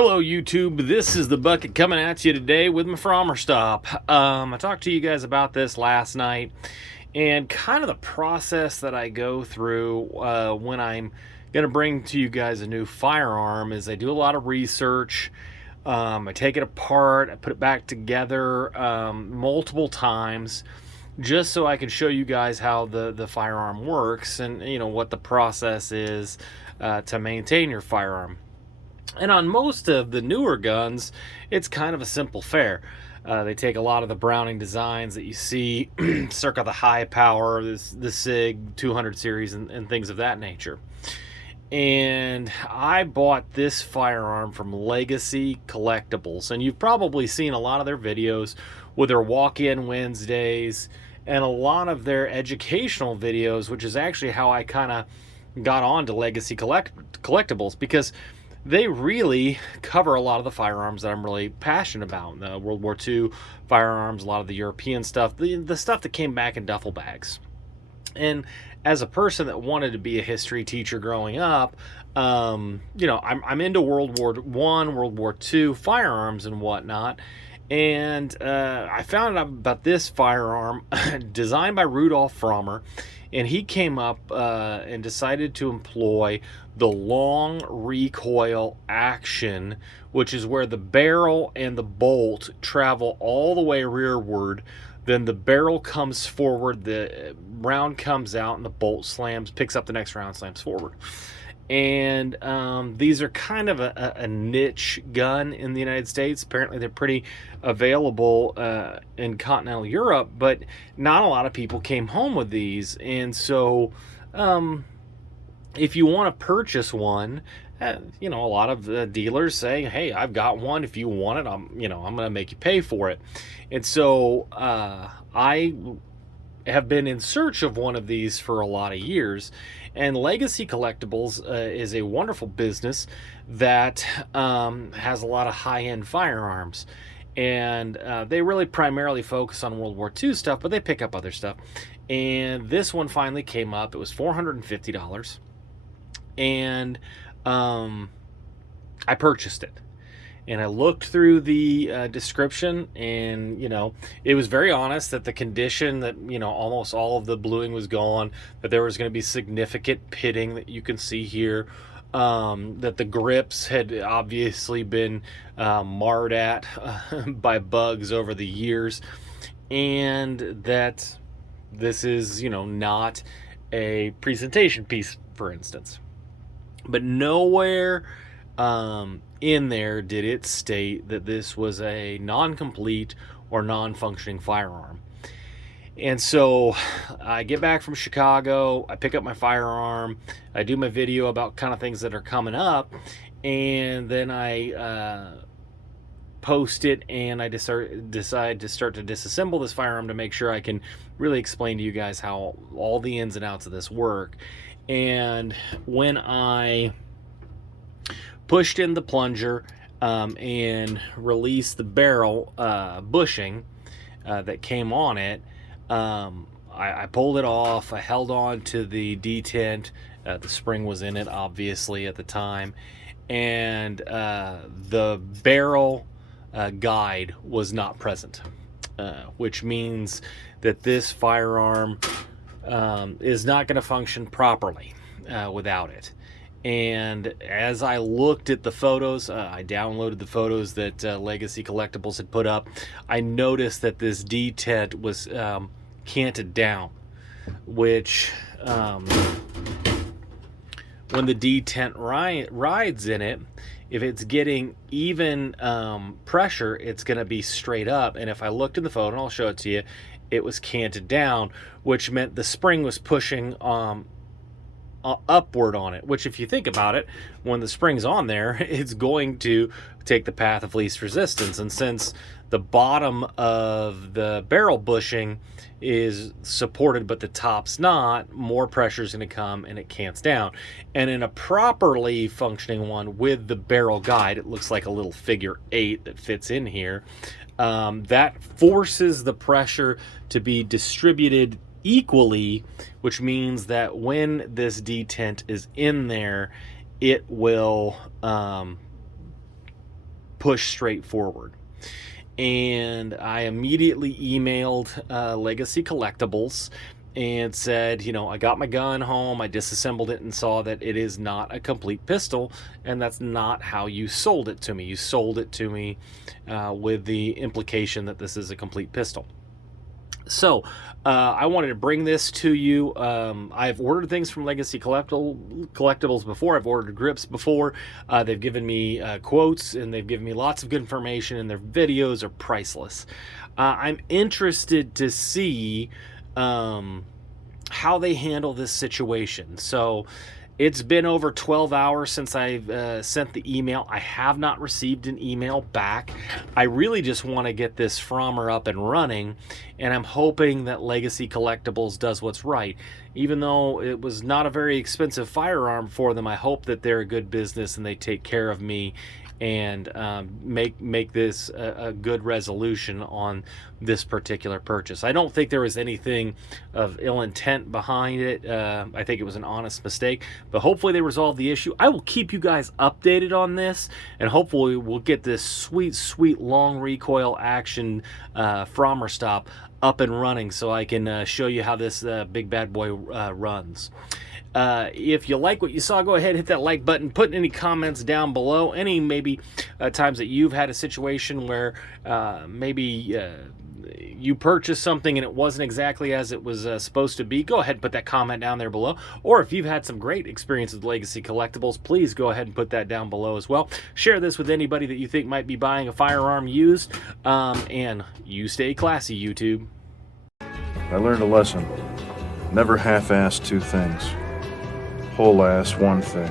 Hello YouTube, this is the Bucket coming at you today with my Frommer Stop. I talked to you guys about this last night and kind of the process that I go through when I'm going to bring to you guys a new firearm is I do a lot of research. I take it apart, I put it back together multiple times just so I can show you guys how the firearm works and what the process is to maintain your firearm. And on most of the newer guns, it's kind of a simple fare. They take a lot of the Browning designs that you see circa the high power, the SIG 200 series and things of that nature. And I bought this firearm from Legacy Collectibles, and you've probably seen a lot of their videos with their walk-in Wednesdays and a lot of their educational videos, which is actually how I kind of got on to Legacy Collectibles, because they really cover a lot of the firearms that I'm really passionate about. The World War II firearms, a lot of the European stuff, the stuff that came back in duffel bags. And as a person that wanted to be a history teacher growing up, I'm into World War I, World War II firearms and whatnot. And I found out about this firearm designed by Rudolf Frommer, and he came up and decided to employ the long recoil action, which is where the barrel and the bolt travel all the way rearward. Then the barrel comes forward, the round comes out, and the bolt slams, picks up the next round, slams forward. And these are kind of a niche gun in the United States. Apparently they're pretty available in continental Europe, but not a lot of people came home with these. And so if you want to purchase one, a lot of dealers say, hey, I've got one. If you want it, I'm going to make you pay for it. And so I have been in search of one of these for a lot of years, and Legacy Collectibles is a wonderful business that has a lot of high-end firearms, and they really primarily focus on World War II stuff, but they pick up other stuff. And this one finally came up. It was $450, and I purchased it. And I looked through the description, and it was very honest that the condition, that almost all of the bluing was gone, that there was going to be significant pitting that you can see here, that the grips had obviously been marred at by bugs over the years, and that this is not a presentation piece, for instance. But nowhere in there did it state that this was a non-complete or non-functioning firearm. And so I get back from Chicago, I pick up my firearm, I do my video about kind of things that are coming up, and then I post it, and I decide to start to disassemble this firearm to make sure I can really explain to you guys how all the ins and outs of this work. And when I pushed in the plunger and released the barrel bushing that came on it, I pulled it off. I held on to the detent. The spring was in it, obviously, at the time. And the barrel guide was not present, which means that this firearm is not going to function properly without it. And as I looked at the photos, I downloaded the photos that Legacy Collectibles had put up, I noticed that this detent was canted down, which when the detent rides in it, if it's getting even pressure, it's going to be straight up. And if I looked in the photo, and I'll show it to you, it was canted down, which meant the spring was pushing upward on it, which, if you think about it, when the spring's on there, it's going to take the path of least resistance. And since the bottom of the barrel bushing is supported but the top's not, more pressure is going to come and it cants down. And in a properly functioning one with the barrel guide, it looks like a little figure 8 that fits in here, that forces the pressure to be distributed equally, which means that when this detent is in there, it will push straight forward. And I immediately emailed Legacy Collectibles and said, you know, I got my gun home, I disassembled it and saw that it is not a complete pistol, and that's not how you sold it to me. You sold it to me with the implication that this is a complete pistol. So I wanted to bring this to you. I've ordered things from Legacy Collectibles before. I've ordered grips before. They've given me quotes, and they've given me lots of good information, and their videos are priceless. I'm interested to see how they handle this situation. So it's been over 12 hours since I've sent the email. I have not received an email back. I really just want to get this Frommer up and running, and I'm hoping that Legacy Collectibles does what's right. Even though it was not a very expensive firearm for them, I hope that they're a good business and they take care of me and make this a good resolution on this particular purchase. I don't think there was anything of ill intent behind it. I think it was an honest mistake, but hopefully they resolve the issue. I will keep you guys updated on this, and hopefully we'll get this sweet long recoil action Frommer stop up and running so I can show you how this big bad boy runs. If you like what you saw, go ahead, hit that like button, put any comments down below, any maybe times that you've had a situation where maybe you purchased something and it wasn't exactly as it was supposed to be. Go ahead and put that comment down there below. Or if you've had some great experience with Legacy Collectibles, please go ahead and put that down below as well. Share this with anybody that you think might be buying a firearm used, and you stay classy, YouTube. I learned a lesson. Never half-ass two things. Whole-ass one thing.